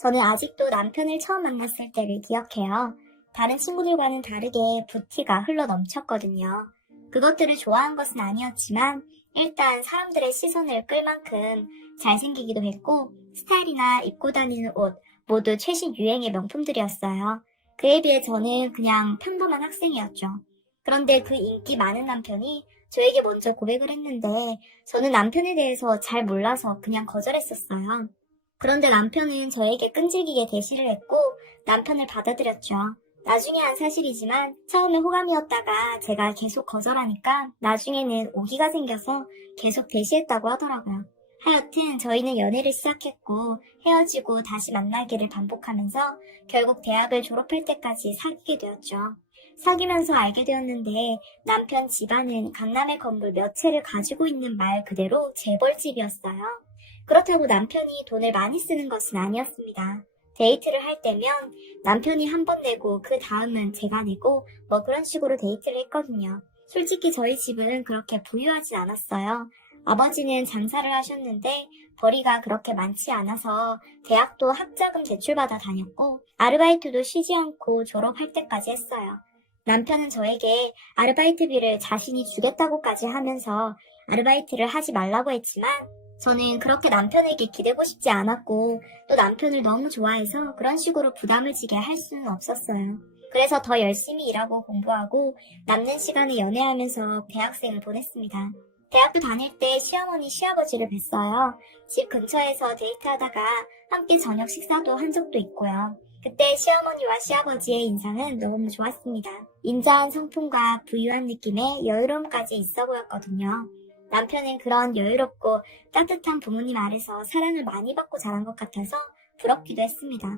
저는 아직도 남편을 처음 만났을 때를 기억해요. 다른 친구들과는 다르게 부티가 흘러 넘쳤거든요. 그것들을 좋아한 것은 아니었지만 일단 사람들의 시선을 끌 만큼 잘생기기도 했고 스타일이나 입고 다니는 옷 모두 최신 유행의 명품들이었어요. 그에 비해 저는 그냥 평범한 학생이었죠. 그런데 그 인기 많은 남편이 저에게 먼저 고백을 했는데 저는 남편에 대해서 잘 몰라서 그냥 거절했었어요. 그런데 남편은 저에게 끈질기게 대시를 했고 남편을 받아들였죠. 나중에 한 사실이지만 처음에 호감이었다가 제가 계속 거절하니까 나중에는 오기가 생겨서 계속 대시했다고 하더라고요. 하여튼 저희는 연애를 시작했고 헤어지고 다시 만나기를 반복하면서 결국 대학을 졸업할 때까지 사귀게 되었죠. 사귀면서 알게 되었는데 남편 집안은 강남의 건물 몇 채를 가지고 있는 말 그대로 재벌집이었어요. 그렇다고 남편이 돈을 많이 쓰는 것은 아니었습니다. 데이트를 할 때면 남편이 한 번 내고 그 다음은 제가 내고 뭐 그런 식으로 데이트를 했거든요. 솔직히 저희 집은 그렇게 부유하진 않았어요. 아버지는 장사를 하셨는데 벌이가 그렇게 많지 않아서 대학도 학자금 대출받아 다녔고 아르바이트도 쉬지 않고 졸업할 때까지 했어요. 남편은 저에게 아르바이트비를 자신이 주겠다고까지 하면서 아르바이트를 하지 말라고 했지만 저는 그렇게 남편에게 기대고 싶지 않았고 또 남편을 너무 좋아해서 그런 식으로 부담을 지게 할 수는 없었어요. 그래서 더 열심히 일하고 공부하고 남는 시간에 연애하면서 대학생을 보냈습니다. 대학교 다닐 때 시어머니 시아버지를 뵀어요. 집 근처에서 데이트하다가 함께 저녁 식사도 한 적도 있고요. 그때 시어머니와 시아버지의 인상은 너무 좋았습니다. 인자한 성품과 부유한 느낌의 여유로움까지 있어 보였거든요. 남편은 그런 여유롭고 따뜻한 부모님 아래서 사랑을 많이 받고 자란 것 같아서 부럽기도 했습니다.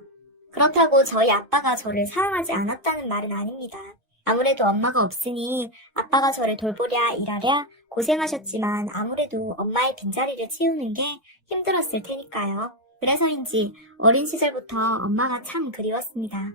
그렇다고 저희 아빠가 저를 사랑하지 않았다는 말은 아닙니다. 아무래도 엄마가 없으니 아빠가 저를 돌보랴 일하랴 고생하셨지만 아무래도 엄마의 빈자리를 채우는 게 힘들었을 테니까요. 그래서인지 어린 시절부터 엄마가 참 그리웠습니다.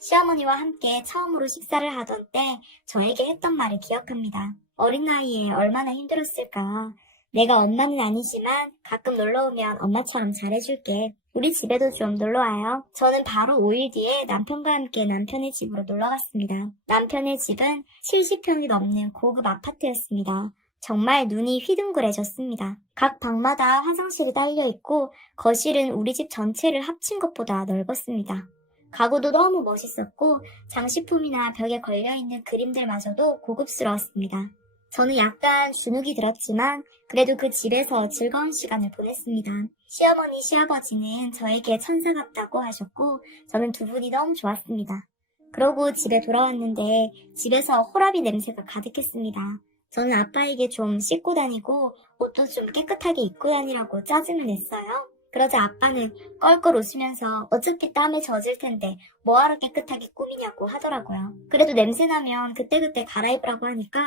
시어머니와 함께 처음으로 식사를 하던 때 저에게 했던 말을 기억합니다. 어린 나이에 얼마나 힘들었을까. 내가 엄마는 아니지만 가끔 놀러오면 엄마처럼 잘해줄게. 우리 집에도 좀 놀러와요. 저는 바로 5일 뒤에 남편과 함께 남편의 집으로 놀러갔습니다. 남편의 집은 70평이 넘는 고급 아파트였습니다. 정말 눈이 휘둥그레졌습니다. 각 방마다 화장실이 딸려있고 거실은 우리 집 전체를 합친 것보다 넓었습니다. 가구도 너무 멋있었고 장식품이나 벽에 걸려있는 그림들마저도 고급스러웠습니다. 저는 약간 주눅이 들었지만 그래도 그 집에서 즐거운 시간을 보냈습니다. 시어머니, 시아버지는 저에게 천사 같다고 하셨고 저는 두 분이 너무 좋았습니다. 그러고 집에 돌아왔는데 집에서 호라비 냄새가 가득했습니다. 저는 아빠에게 좀 씻고 다니고 옷도 좀 깨끗하게 입고 다니라고 짜증을 냈어요. 그러자 아빠는 껄껄 웃으면서 어차피 땀에 젖을 텐데 뭐하러 깨끗하게 꾸미냐고 하더라고요. 그래도 냄새나면 그때그때 갈아입으라고 하니까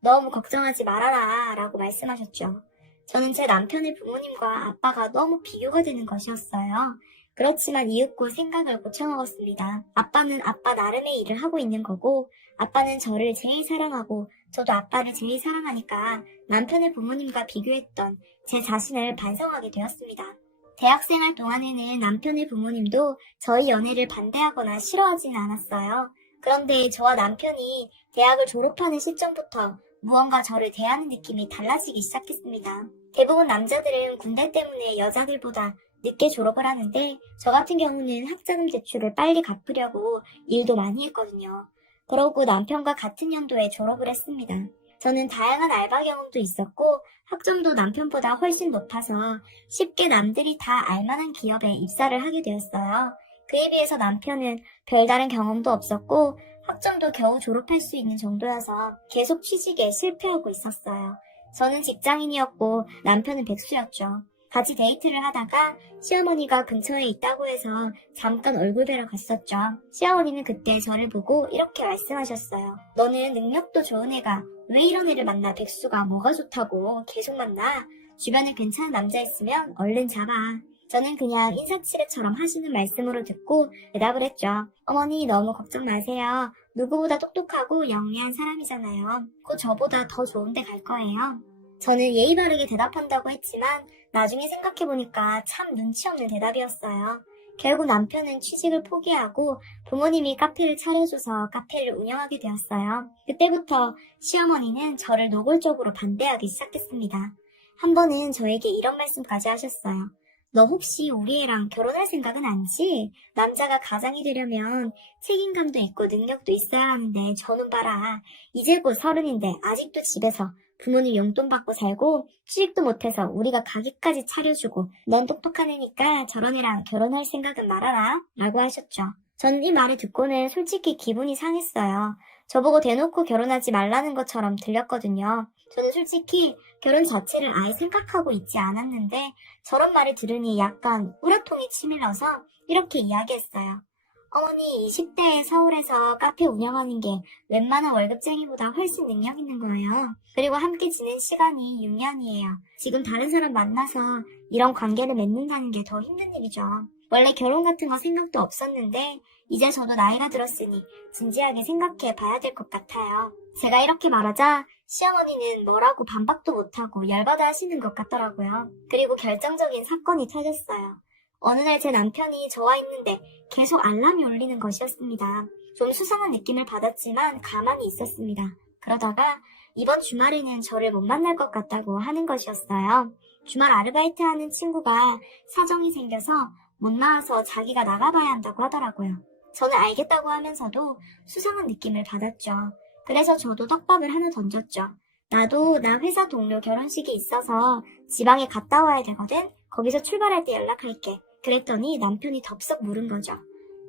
너무 걱정하지 말아라 라고 말씀하셨죠. 저는 제 남편의 부모님과 아빠가 너무 비교가 되는 것이었어요. 그렇지만 이윽고 생각을 고쳐먹었습니다. 아빠는 아빠 나름의 일을 하고 있는 거고 아빠는 저를 제일 사랑하고 저도 아빠를 제일 사랑하니까 남편의 부모님과 비교했던 제 자신을 반성하게 되었습니다. 대학생활 동안에는 남편의 부모님도 저희 연애를 반대하거나 싫어하지는 않았어요. 그런데 저와 남편이 대학을 졸업하는 시점부터 무언가 저를 대하는 느낌이 달라지기 시작했습니다. 대부분 남자들은 군대 때문에 여자들보다 늦게 졸업을 하는데 저 같은 경우는 학자금 대출을 빨리 갚으려고 일도 많이 했거든요. 그러고 남편과 같은 연도에 졸업을 했습니다. 저는 다양한 알바 경험도 있었고 학점도 남편보다 훨씬 높아서 쉽게 남들이 다 알만한 기업에 입사를 하게 되었어요. 그에 비해서 남편은 별다른 경험도 없었고 학점도 겨우 졸업할 수 있는 정도여서 계속 취직에 실패하고 있었어요. 저는 직장인이었고 남편은 백수였죠. 같이 데이트를 하다가 시어머니가 근처에 있다고 해서 잠깐 얼굴 뵈러 갔었죠. 시어머니는 그때 저를 보고 이렇게 말씀하셨어요. 너는 능력도 좋은 애가 왜 이런 애를 만나? 백수가 뭐가 좋다고 계속 만나? 주변에 괜찮은 남자 있으면 얼른 잡아. 저는 그냥 인사치레처럼 하시는 말씀으로 듣고 대답을 했죠. 어머니 너무 걱정 마세요. 누구보다 똑똑하고 영리한 사람이잖아요. 곧 저보다 더 좋은 데 갈 거예요. 저는 예의 바르게 대답한다고 했지만 나중에 생각해보니까 참 눈치 없는 대답이었어요. 결국 남편은 취직을 포기하고 부모님이 카페를 차려줘서 카페를 운영하게 되었어요. 그때부터 시어머니는 저를 노골적으로 반대하기 시작했습니다. 한 번은 저에게 이런 말씀까지 하셨어요. 너 혹시 우리 애랑 결혼할 생각은 아니지? 남자가 가장이 되려면 책임감도 있고 능력도 있어야 하는데 저는 봐라. 이제 곧 30인데 아직도 집에서 부모님 용돈 받고 살고 취직도 못해서 우리가 가게까지 차려주고 넌 똑똑한 애니까 저런 애랑 결혼할 생각은 말아라 라고 하셨죠. 저는 이 말을 듣고는 솔직히 기분이 상했어요. 저보고 대놓고 결혼하지 말라는 것처럼 들렸거든요. 저는 솔직히 결혼 자체를 아예 생각하고 있지 않았는데 저런 말을 들으니 약간 우라통이 치밀어서 이렇게 이야기했어요. 어머니 20대에 서울에서 카페 운영하는 게 웬만한 월급쟁이보다 훨씬 능력 있는 거예요. 그리고 함께 지낸 시간이 6년이에요. 지금 다른 사람 만나서 이런 관계를 맺는다는 게 더 힘든 일이죠. 원래 결혼 같은 거 생각도 없었는데 이제 저도 나이가 들었으니 진지하게 생각해 봐야 될 것 같아요. 제가 이렇게 말하자 시어머니는 뭐라고 반박도 못하고 열받아 하시는 것 같더라고요. 그리고 결정적인 사건이 터졌어요. 어느 날 제 남편이 저와 있는데 계속 알람이 울리는 것이었습니다. 좀 수상한 느낌을 받았지만 가만히 있었습니다. 그러다가 이번 주말에는 저를 못 만날 것 같다고 하는 것이었어요. 주말 아르바이트 하는 친구가 사정이 생겨서 못 나와서 자기가 나가봐야 한다고 하더라고요. 저는 알겠다고 하면서도 수상한 느낌을 받았죠. 그래서 저도 떡밥을 하나 던졌죠. 나도 나 회사 동료 결혼식이 있어서 지방에 갔다 와야 되거든. 거기서 출발할 때 연락할게. 그랬더니 남편이 덥석 물은 거죠.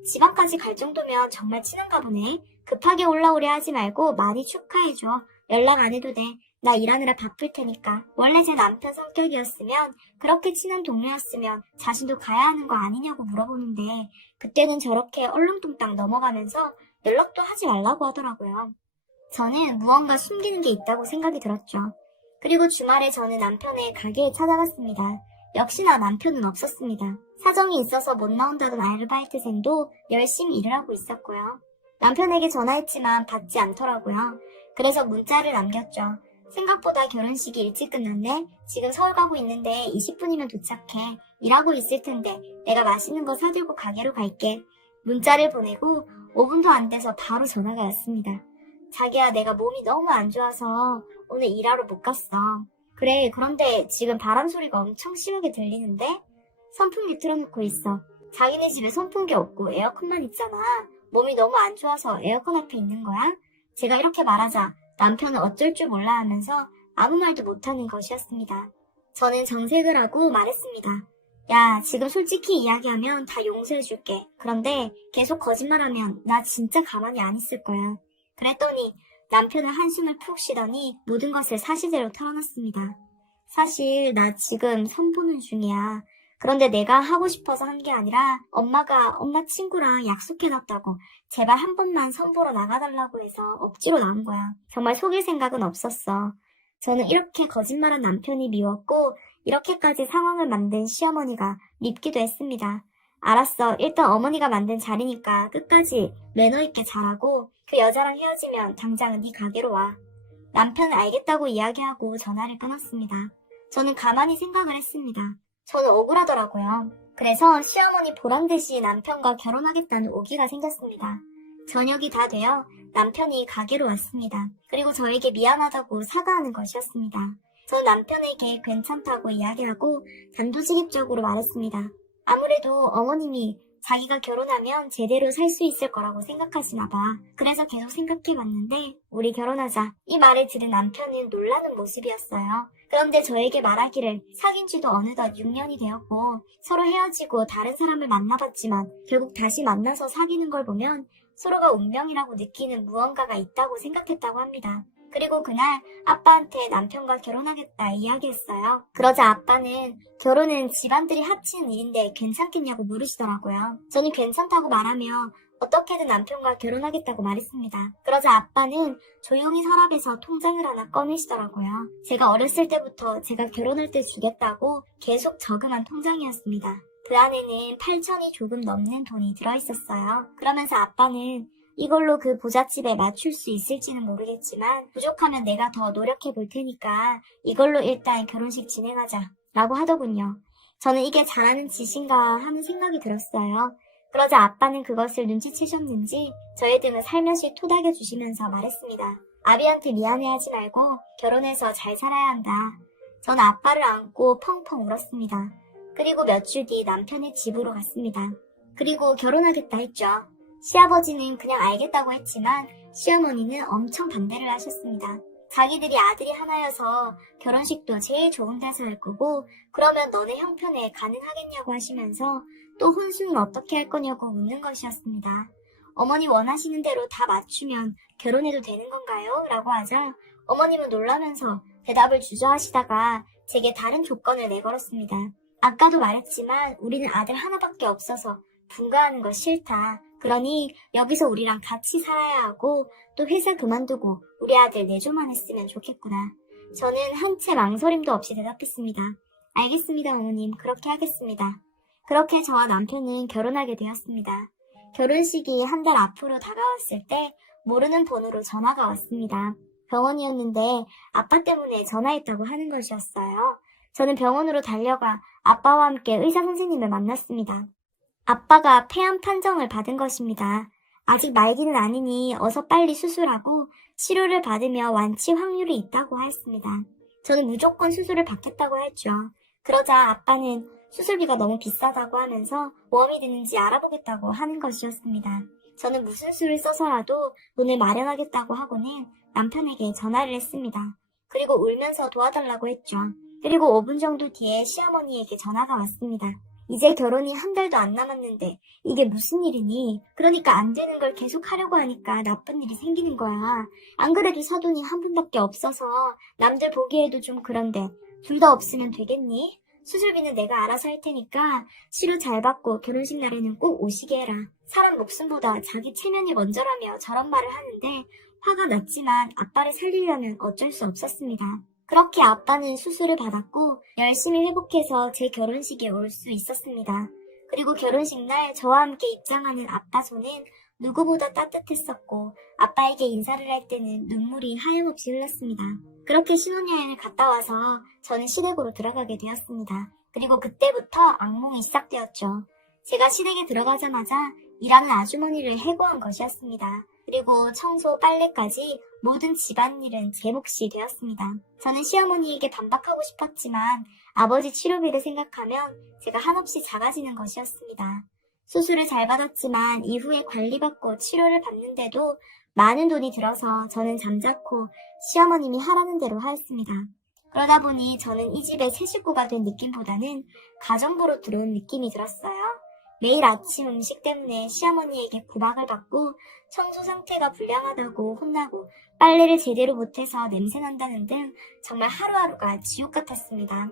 지방까지 갈 정도면 정말 친한가 보네. 급하게 올라오려 하지 말고 많이 축하해줘. 연락 안 해도 돼. 나 일하느라 바쁠 테니까. 원래 제 남편 성격이었으면 그렇게 친한 동료였으면 자신도 가야 하는 거 아니냐고 물어보는데 그때는 저렇게 얼렁뚱땅 넘어가면서 연락도 하지 말라고 하더라고요. 저는 무언가 숨기는 게 있다고 생각이 들었죠. 그리고 주말에 저는 남편의 가게에 찾아갔습니다. 역시나 남편은 없었습니다. 사정이 있어서 못 나온다던 아르바이트생도 열심히 일을 하고 있었고요. 남편에게 전화했지만 받지 않더라고요. 그래서 문자를 남겼죠. 생각보다 결혼식이 일찍 끝났네. 지금 서울 가고 있는데 20분이면 도착해. 일하고 있을 텐데 내가 맛있는 거 사들고 가게로 갈게. 문자를 보내고 5분도 안 돼서 바로 전화가 왔습니다. 자기야, 내가 몸이 너무 안 좋아서 오늘 일하러 못 갔어. 그래, 그런데 지금 바람 소리가 엄청 심하게 들리는데? 선풍기 틀어놓고 있어. 자기네 집에 선풍기 없고 에어컨만 있잖아. 몸이 너무 안 좋아서 에어컨 앞에 있는 거야? 제가 이렇게 말하자 남편은 어쩔 줄 몰라 하면서 아무 말도 못하는 것이었습니다. 저는 정색을 하고 말했습니다. 야, 지금 솔직히 이야기하면 다 용서해줄게. 그런데 계속 거짓말하면 나 진짜 가만히 안 있을 거야. 그랬더니 남편은 한숨을 푹 쉬더니 모든 것을 사실대로 털어놨습니다. 사실 나 지금 선보는 중이야. 그런데 내가 하고 싶어서 한 게 아니라 엄마가 엄마 친구랑 약속해놨다고 제발 한 번만 선보러 나가달라고 해서 억지로 나온 거야. 정말 속일 생각은 없었어. 저는 이렇게 거짓말한 남편이 미웠고 이렇게까지 상황을 만든 시어머니가 밉기도 했습니다. 알았어. 일단 어머니가 만든 자리니까 끝까지 매너 있게 잘하고 그 여자랑 헤어지면 당장 네 가게로 와. 남편은 알겠다고 이야기하고 전화를 끊었습니다. 저는 가만히 생각을 했습니다. 저는 억울하더라고요. 그래서 시어머니 보란듯이 남편과 결혼하겠다는 오기가 생겼습니다. 저녁이 다 되어 남편이 가게로 왔습니다. 그리고 저에게 미안하다고 사과하는 것이었습니다. 저는 남편에게 괜찮다고 이야기하고 단도직입적으로 말했습니다. 아무래도 어머님이 자기가 결혼하면 제대로 살 수 있을 거라고 생각하시나 봐. 그래서 계속 생각해봤는데 우리 결혼하자. 이 말을 들은 남편은 놀라는 모습이었어요. 그런데 저에게 말하기를 사귄 지도 어느덧 6년이 되었고 서로 헤어지고 다른 사람을 만나봤지만 결국 다시 만나서 사귀는 걸 보면 서로가 운명이라고 느끼는 무언가가 있다고 생각했다고 합니다. 그리고 그날 아빠한테 남편과 결혼하겠다 이야기했어요. 그러자 아빠는 결혼은 집안들이 합치는 일인데 괜찮겠냐고 물으시더라고요. 저는 괜찮다고 말하며 어떻게든 남편과 결혼하겠다고 말했습니다. 그러자 아빠는 조용히 서랍에서 통장을 하나 꺼내시더라고요. 제가 어렸을 때부터 제가 결혼할 때 주겠다고 계속 저금한 통장이었습니다. 그 안에는 8천이 조금 넘는 돈이 들어있었어요. 그러면서 아빠는 이걸로 그 부잣집에 맞출 수 있을지는 모르겠지만 부족하면 내가 더 노력해 볼 테니까 이걸로 일단 결혼식 진행하자 라고 하더군요. 저는 이게 잘하는 짓인가 하는 생각이 들었어요. 그러자 아빠는 그것을 눈치채셨는지 저의 등을 살며시 토닥여 주시면서 말했습니다. 아비한테 미안해하지 말고 결혼해서 잘 살아야 한다. 전 아빠를 안고 펑펑 울었습니다. 그리고 몇 주 뒤 남편의 집으로 갔습니다. 그리고 결혼하겠다 했죠. 시아버지는 그냥 알겠다고 했지만 시어머니는 엄청 반대를 하셨습니다. 자기들이 아들이 하나여서 결혼식도 제일 좋은 데서 할 거고 그러면 너네 형편에 가능하겠냐고 하시면서 또 혼수는 어떻게 할 거냐고 묻는 것이었습니다. 어머니 원하시는 대로 다 맞추면 결혼해도 되는 건가요? 라고 하자 어머님은 놀라면서 대답을 주저하시다가 제게 다른 조건을 내걸었습니다. 아까도 말했지만 우리는 아들 하나밖에 없어서 분가하는 거 싫다. 그러니 여기서 우리랑 같이 살아야 하고 또 회사 그만두고 우리 아들 내조만 했으면 좋겠구나. 저는 한 채 망설임도 없이 대답했습니다. 알겠습니다, 어머님. 그렇게 하겠습니다. 그렇게 저와 남편은 결혼하게 되었습니다. 결혼식이 한 달 앞으로 다가왔을 때 모르는 번호로 전화가 왔습니다. 병원이었는데 아빠 때문에 전화했다고 하는 것이었어요. 저는 병원으로 달려가 아빠와 함께 의사 선생님을 만났습니다. 아빠가 폐암 판정을 받은 것입니다. 아직 말기는 아니니 어서 빨리 수술하고 치료를 받으며 완치 확률이 있다고 하였습니다. 저는 무조건 수술을 받겠다고 했죠. 그러자 아빠는 수술비가 너무 비싸다고 하면서 보험이 드는지 알아보겠다고 하는 것이었습니다. 저는 무슨 수를 써서라도 돈을 마련하겠다고 하고는 남편에게 전화를 했습니다. 그리고 울면서 도와달라고 했죠. 그리고 5분 정도 뒤에 시어머니에게 전화가 왔습니다. 이제 결혼이 한 달도 안 남았는데 이게 무슨 일이니? 그러니까 안 되는 걸 계속 하려고 하니까 나쁜 일이 생기는 거야. 안 그래도 사돈이 한 분밖에 없어서 남들 보기에도 좀 그런데 둘 다 없으면 되겠니? 수술비는 내가 알아서 할 테니까 치료 잘 받고 결혼식 날에는 꼭 오시게 해라. 사람 목숨보다 자기 체면이 먼저라며 저런 말을 하는데 화가 났지만 아빠를 살리려면 어쩔 수 없었습니다. 그렇게 아빠는 수술을 받았고 열심히 회복해서 제 결혼식에 올 수 있었습니다. 그리고 결혼식 날 저와 함께 입장하는 아빠 손은 누구보다 따뜻했었고 아빠에게 인사를 할 때는 눈물이 하염없이 흘렀습니다. 그렇게 신혼여행을 갔다 와서 저는 시댁으로 들어가게 되었습니다. 그리고 그때부터 악몽이 시작되었죠. 제가 시댁에 들어가자마자 일하는 아주머니를 해고한 것이었습니다. 그리고 청소, 빨래까지 모든 집안일은 제 몫이 되었습니다. 저는 시어머니에게 반박하고 싶었지만 아버지 치료비를 생각하면 제가 한없이 작아지는 것이었습니다. 수술을 잘 받았지만 이후에 관리받고 치료를 받는데도 많은 돈이 들어서 저는 잠자코 시어머님이 하라는 대로 하였습니다. 그러다 보니 저는 이 집의 새 식구가 된 느낌보다는 가정부로 들어온 느낌이 들었어요. 매일 아침 음식 때문에 시어머니에게 구박을 받고 청소 상태가 불량하다고 혼나고 빨래를 제대로 못해서 냄새난다는 등 정말 하루하루가 지옥 같았습니다.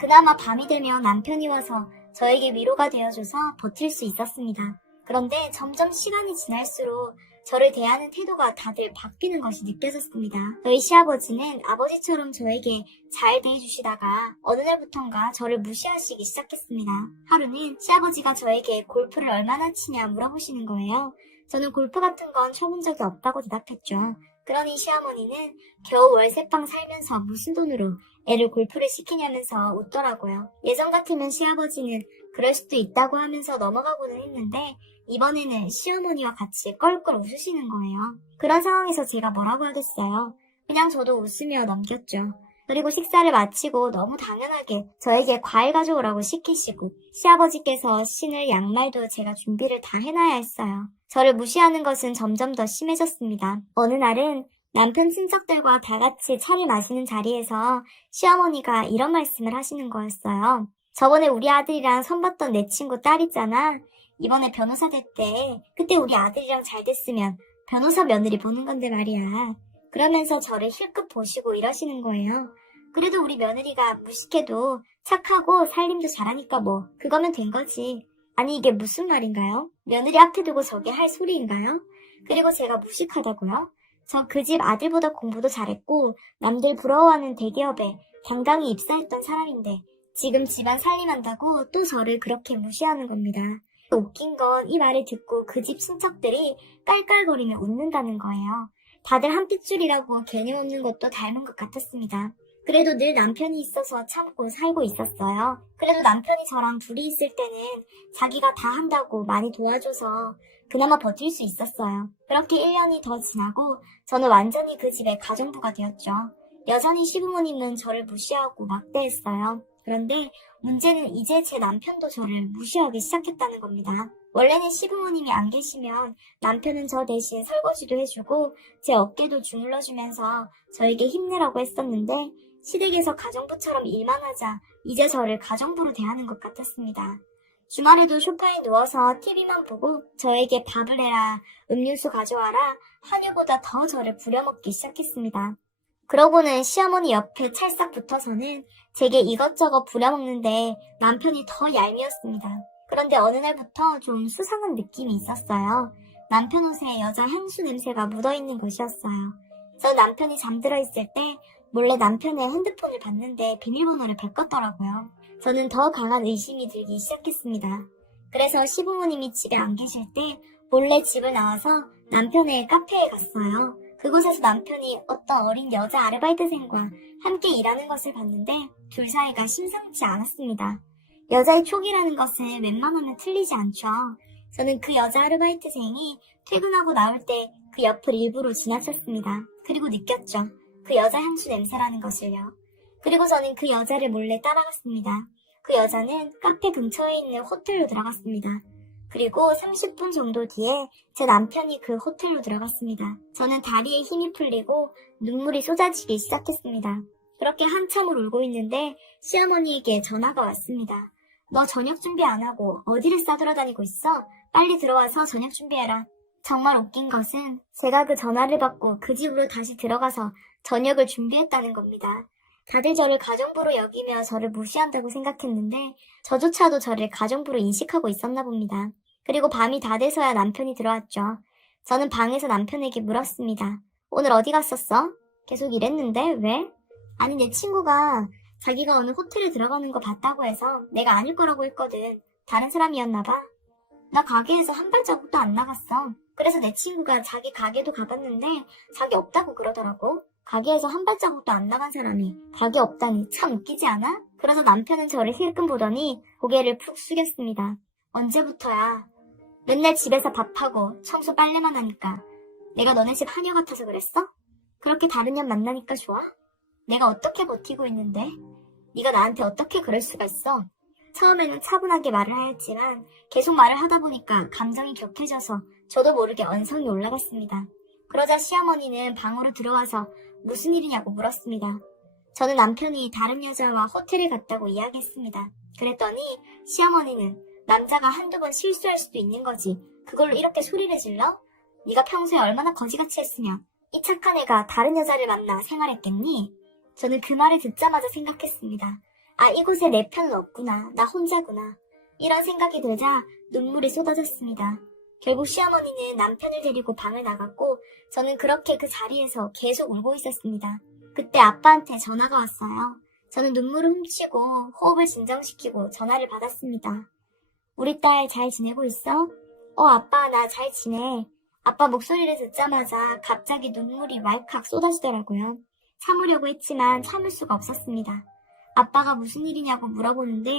그나마 밤이 되면 남편이 와서 저에게 위로가 되어줘서 버틸 수 있었습니다. 그런데 점점 시간이 지날수록 저를 대하는 태도가 다들 바뀌는 것이 느껴졌습니다. 저희 시아버지는 아버지처럼 저에게 잘 대해주시다가 어느 날부턴가 저를 무시하시기 시작했습니다. 하루는 시아버지가 저에게 골프를 얼마나 치냐 물어보시는 거예요. 저는 골프 같은 건 쳐본 적이 없다고 대답했죠. 그러니 시어머니는 겨우 월세방 살면서 무슨 돈으로 애를 골프를 시키냐면서 웃더라고요. 예전 같으면 시아버지는 그럴 수도 있다고 하면서 넘어가고는 했는데 이번에는 시어머니와 같이 껄껄 웃으시는 거예요. 그런 상황에서 제가 뭐라고 하겠어요. 그냥 저도 웃으며 넘겼죠. 그리고 식사를 마치고 너무 당연하게 저에게 과일 가져오라고 시키시고 시아버지께서 신을 양말도 제가 준비를 다 해놔야 했어요. 저를 무시하는 것은 점점 더 심해졌습니다. 어느 날은 남편 친척들과 다 같이 차를 마시는 자리에서 시어머니가 이런 말씀을 하시는 거였어요. 저번에 우리 아들이랑 선봤던 내 친구 딸 있잖아. 이번에 변호사 됐대. 그때 우리 아들이랑 잘 됐으면 변호사 며느리 보는 건데 말이야. 그러면서 저를 힐끗 보시고 이러시는 거예요. 그래도 우리 며느리가 무식해도 착하고 살림도 잘하니까 뭐 그거면 된 거지. 아니 이게 무슨 말인가요? 며느리 앞에 두고 저게 할 소리인가요? 그리고 제가 무식하다고요? 저 그 집 아들보다 공부도 잘했고 남들 부러워하는 대기업에 당당히 입사했던 사람인데 지금 집안 살림한다고 또 저를 그렇게 무시하는 겁니다. 웃긴 건 이 말을 듣고 그 집 친척들이 깔깔거리며 웃는다는 거예요. 다들 한 핏줄이라고 괜히 웃는 것도 닮은 것 같았습니다. 그래도 늘 남편이 있어서 참고 살고 있었어요. 그래도 남편이 저랑 둘이 있을 때는 자기가 다 한다고 많이 도와줘서 그나마 버틸 수 있었어요. 그렇게 1년이 더 지나고 저는 완전히 그 집의 가정부가 되었죠. 여전히 시부모님은 저를 무시하고 막대했어요. 그런데 문제는 이제 제 남편도 저를 무시하기 시작했다는 겁니다. 원래는 시부모님이 안 계시면 남편은 저 대신 설거지도 해주고 제 어깨도 주물러주면서 저에게 힘내라고 했었는데 시댁에서 가정부처럼 일만 하자 이제 저를 가정부로 대하는 것 같았습니다. 주말에도 소파에 누워서 TV만 보고 저에게 밥을 해라, 음료수 가져와라, 한유보다 더 저를 부려먹기 시작했습니다. 그러고는 시어머니 옆에 찰싹 붙어서는 제게 이것저것 부려먹는데 남편이 더 얄미웠습니다. 그런데 어느 날부터 좀 수상한 느낌이 있었어요. 남편 옷에 여자 향수 냄새가 묻어있는 것이었어요. 저 남편이 잠들어 있을 때 몰래 남편의 핸드폰을 봤는데 비밀번호를 바꿨더라고요. 저는 더 강한 의심이 들기 시작했습니다. 그래서 시부모님이 집에 안 계실 때 몰래 집을 나와서 남편의 카페에 갔어요. 그곳에서 남편이 어떤 어린 여자 아르바이트생과 함께 일하는 것을 봤는데 둘 사이가 심상치 않았습니다. 여자의 촉이라는 것은 웬만하면 틀리지 않죠. 저는 그 여자 아르바이트생이 퇴근하고 나올 때 그 옆을 일부러 지나쳤습니다. 그리고 느꼈죠. 그 여자 향수 냄새라는 것을요. 그리고 저는 그 여자를 몰래 따라갔습니다. 그 여자는 카페 근처에 있는 호텔로 들어갔습니다. 그리고 30분 정도 뒤에 제 남편이 그 호텔로 들어갔습니다. 저는 다리에 힘이 풀리고 눈물이 쏟아지기 시작했습니다. 그렇게 한참을 울고 있는데 시어머니에게 전화가 왔습니다. 너 저녁 준비 안 하고 어디를 싸돌아다니고 있어? 빨리 들어와서 저녁 준비해라. 정말 웃긴 것은 제가 그 전화를 받고 그 집으로 다시 들어가서 저녁을 준비했다는 겁니다. 다들 저를 가정부로 여기며 저를 무시한다고 생각했는데 저조차도 저를 가정부로 인식하고 있었나 봅니다. 그리고 밤이 다 돼서야 남편이 들어왔죠. 저는 방에서 남편에게 물었습니다. 오늘 어디 갔었어? 계속 일했는데 왜? 아니 내 친구가 자기가 어느 호텔에 들어가는 거 봤다고 해서 내가 아닐 거라고 했거든. 다른 사람이었나 봐. 나 가게에서 한 발자국도 안 나갔어. 그래서 내 친구가 자기 가게도 가봤는데 자기 없다고 그러더라고. 가게에서 한 발자국도 안 나간 사람이 가게 없다니 참 웃기지 않아? 그래서 남편은 저를 힐끔 보더니 고개를 푹 숙였습니다. 언제부터야? 맨날 집에서 밥하고 청소 빨래만 하니까 내가 너네 집 하녀 같아서 그랬어? 그렇게 다른 년 만나니까 좋아? 내가 어떻게 버티고 있는데? 네가 나한테 어떻게 그럴 수가 있어? 처음에는 차분하게 말을 하였지만 계속 말을 하다 보니까 감정이 격해져서 저도 모르게 언성이 올라갔습니다. 그러자 시어머니는 방으로 들어와서 무슨 일이냐고 물었습니다. 저는 남편이 다른 여자와 호텔에 갔다고 이야기했습니다. 그랬더니 시어머니는 남자가 한두 번 실수할 수도 있는 거지. 그걸로 이렇게 소리를 질러? 네가 평소에 얼마나 거지같이 했으면 이 착한 애가 다른 여자를 만나 생활했겠니? 저는 그 말을 듣자마자 생각했습니다. 아, 이곳에 내 편은 없구나. 나 혼자구나. 이런 생각이 들자 눈물이 쏟아졌습니다. 결국 시어머니는 남편을 데리고 방을 나갔고 저는 그렇게 그 자리에서 계속 울고 있었습니다. 그때 아빠한테 전화가 왔어요. 저는 눈물을 훔치고 호흡을 진정시키고 전화를 받았습니다. 우리 딸 잘 지내고 있어? 아빠 나 잘 지내. 아빠 목소리를 듣자마자 갑자기 눈물이 왈칵 쏟아지더라고요. 참으려고 했지만 참을 수가 없었습니다. 아빠가 무슨 일이냐고 물어보는데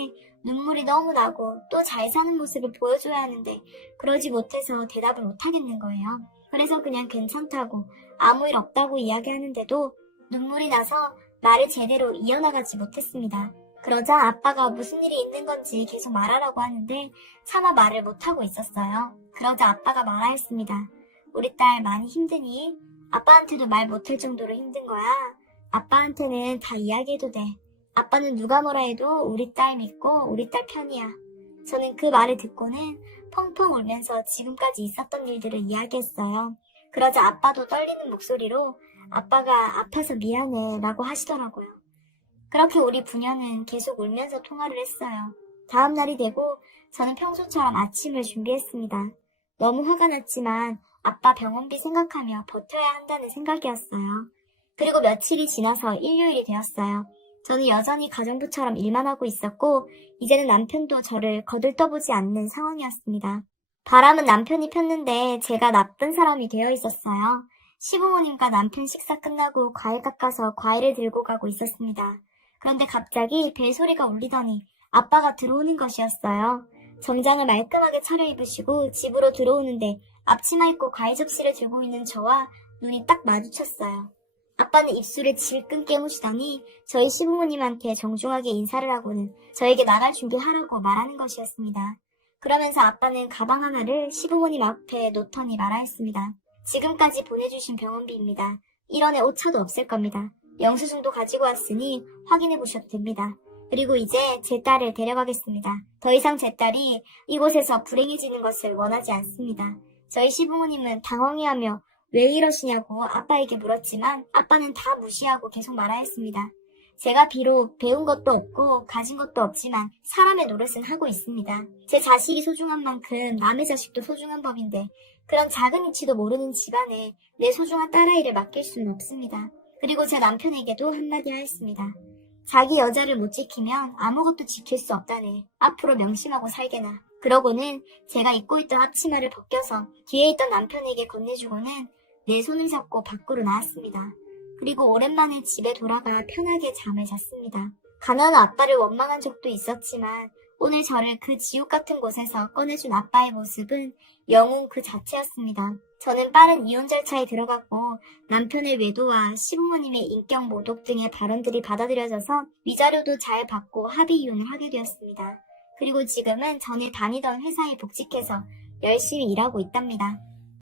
눈물이 너무 나고 또 잘 사는 모습을 보여줘야 하는데 그러지 못해서 대답을 못하겠는 거예요. 그래서 그냥 괜찮다고 아무 일 없다고 이야기하는데도 눈물이 나서 말을 제대로 이어나가지 못했습니다. 그러자 아빠가 무슨 일이 있는 건지 계속 말하라고 하는데 차마 말을 못하고 있었어요. 그러자 아빠가 말하였습니다. 우리 딸 많이 힘드니? 아빠한테도 말 못할 정도로 힘든 거야. 아빠한테는 다 이야기해도 돼. 아빠는 누가 뭐라 해도 우리 딸 믿고 우리 딸 편이야. 저는 그 말을 듣고는 펑펑 울면서 지금까지 있었던 일들을 이야기했어요. 그러자 아빠도 떨리는 목소리로 아빠가 아파서 미안해 라고 하시더라고요. 그렇게 우리 부녀는 계속 울면서 통화를 했어요. 다음 날이 되고 저는 평소처럼 아침을 준비했습니다. 너무 화가 났지만 아빠 병원비 생각하며 버텨야 한다는 생각이었어요. 그리고 며칠이 지나서 일요일이 되었어요. 저는 여전히 가정부처럼 일만 하고 있었고 이제는 남편도 저를 거들떠보지 않는 상황이었습니다. 바람은 남편이 폈는데 제가 나쁜 사람이 되어 있었어요. 시부모님과 남편 식사 끝나고 과일 깎아서 과일을 들고 가고 있었습니다. 그런데 갑자기 벨소리가 울리더니 아빠가 들어오는 것이었어요. 정장을 말끔하게 차려입으시고 집으로 들어오는데 앞치마 입고 과일 접시를 들고 있는 저와 눈이 딱 마주쳤어요. 아빠는 입술을 질끈 깨무시더니 저희 시부모님한테 정중하게 인사를 하고는 저에게 나갈 준비하라고 말하는 것이었습니다. 그러면서 아빠는 가방 하나를 시부모님 앞에 놓더니 말하였습니다. 지금까지 보내주신 병원비입니다. 1원의 오차도 없을 겁니다. 영수증도 가지고 왔으니 확인해 보셔도 됩니다. 그리고 이제 제 딸을 데려가겠습니다. 더 이상 제 딸이 이곳에서 불행해지는 것을 원하지 않습니다. 저희 시부모님은 당황해하며 왜 이러시냐고 아빠에게 물었지만 아빠는 다 무시하고 계속 말하였습니다. 제가 비록 배운 것도 없고 가진 것도 없지만 사람의 노릇은 하고 있습니다. 제 자식이 소중한 만큼 남의 자식도 소중한 법인데 그런 작은 이치도 모르는 집안에 내 소중한 딸아이를 맡길 수는 없습니다. 그리고 제 남편에게도 한마디 하였습니다. 자기 여자를 못 지키면 아무것도 지킬 수 없다네. 앞으로 명심하고 살게나. 그러고는 제가 입고 있던 앞치마를 벗겨서 뒤에 있던 남편에게 건네주고는 내 손을 잡고 밖으로 나왔습니다. 그리고 오랜만에 집에 돌아가 편하게 잠을 잤습니다. 가난한 아빠를 원망한 적도 있었지만 오늘 저를 그 지옥 같은 곳에서 꺼내준 아빠의 모습은 영웅 그 자체였습니다. 저는 빠른 이혼 절차에 들어갔고 남편의 외도와 시부모님의 인격 모독 등의 발언들이 받아들여져서 위자료도 잘 받고 합의 이혼을 하게 되었습니다. 그리고 지금은 전에 다니던 회사에 복직해서 열심히 일하고 있답니다.